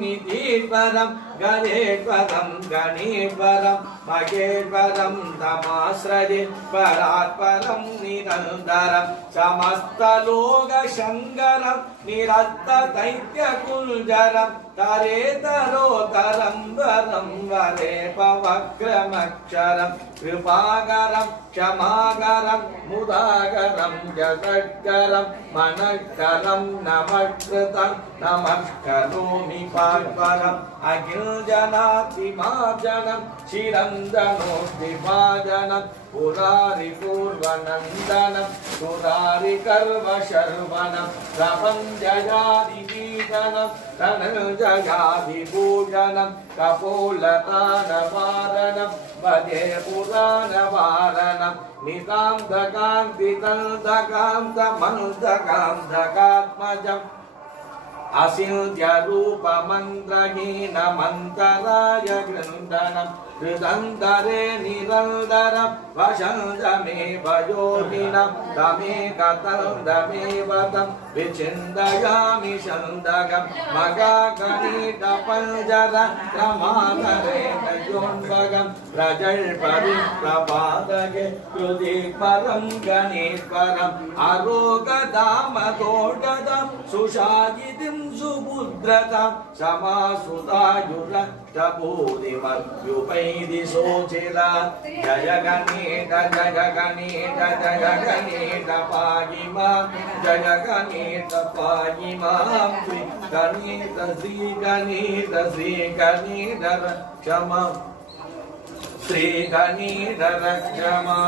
निधीश्वरं गणेश्वरं गणेश्वरं महेश्वरं तमाश्रये परात्परं निरन्तरं समस्तलोकशङ्करं निरस्तदैत्यकुञ्जरं तरेतरोतरं वरं वरेपवक्रमक्षरं कृपाकरं क्षमाकरं मुदाकरं जगत्करं मनःकरं नमस्कृतं नमस्करोमि पार्वरम् अखिलजनातिमार्जनं शिरं धनोद्विभाजनं पुरारिपूर्वनन्दनं सुरारिकर्वशर्वणं प्रपञ्चयादिपीडनं धनञ्जयादिभूषणं कपोलतानवारणं वदे पुराणवारणं नितान्तकान्तितन्तकान्तमन्तकान्तकात्मजम् असिन्ध्यरूपमन्त्रहीनमन्तराय गृन्दनं हृदन्तरे निरन्तरं वशन्तमेव योगिनं तमेकतन्दमेव तं विचिन्तयामि शन्तकं मगागणितपञ्जर क्रमाकरेण योन्वगं प्रजल्परिप्रपादके कृति परं गणेश्वरम् अरोगदामदोषदं सुशायितिं सुपुत्रतां समासुतायुरष्टभूतिमभ्युपैति शोचिला जय गणेश पाहि मां जय गणेश पाहि मां श्री गणेश क्षमा श्री गणेश क्षमा।